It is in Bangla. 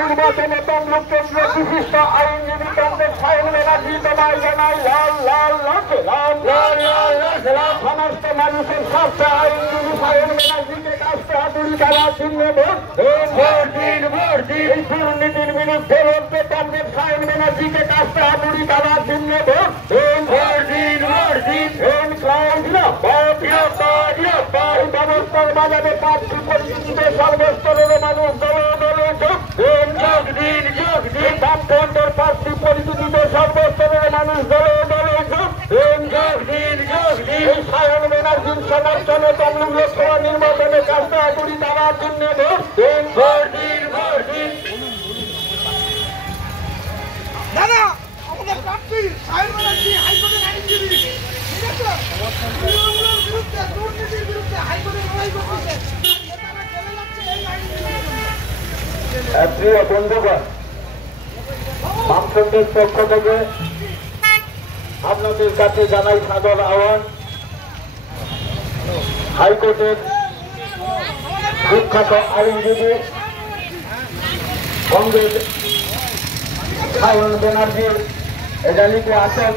নির্বাচনে তমলুক কেন্দ্র বিশিষ্ট আইনজীবী কংগ্রেস সায়ন ব্যানার্জি তোমায় জানাই লাল লাল সমস্ত মানুষের স্বার্থে আইনজীবী সায়ন ব্যানার্জিকে কাছে হাতুড়ি খেলার জন্য দুর্নীতির বিরুদ্ধে লড়তে কংগ্রেস সায়ন ব্যানার্জিকে কাছে হাতুড়ি খেলার জন্য ব্যবস্থার বাজারে প্রার্থী পরিস্থিতিতে সর্বস্তরের মানুষ দলে দলে বামফ্রন্টের প্রার্থী পরিস্থিতিতে সর্বস্তরের মানুষ দলে দলে সায়ন ব্যানার্জির সমর্থনে তমলুক লোকসভা নির্বাচনে কাজটা হাতুড়ি দেওয়ার জন্য দাদা আমাদের প্রার্থী সায়ন ব্যানার্জি হাইকোর্টের আইনজীবী ঠিক আছে তৃণমূলের বিরুদ্ধে দুর্নীতির বিরুদ্ধে হাইকোর্টে লড়াই করতেছে নেতারা জেলে যাচ্ছে এই আইনজীবীর জন্য। প্রিয় বন্ধুগণ, বামফ্রন্টের পক্ষ থেকে আপনাদের কাছে জানাই সাদর আহ্বান। হাইকোর্টের বিখ্যাত আইনজীবী কংগ্রেস সায়ন ব্যানার্জির র্যালিতে আসেন।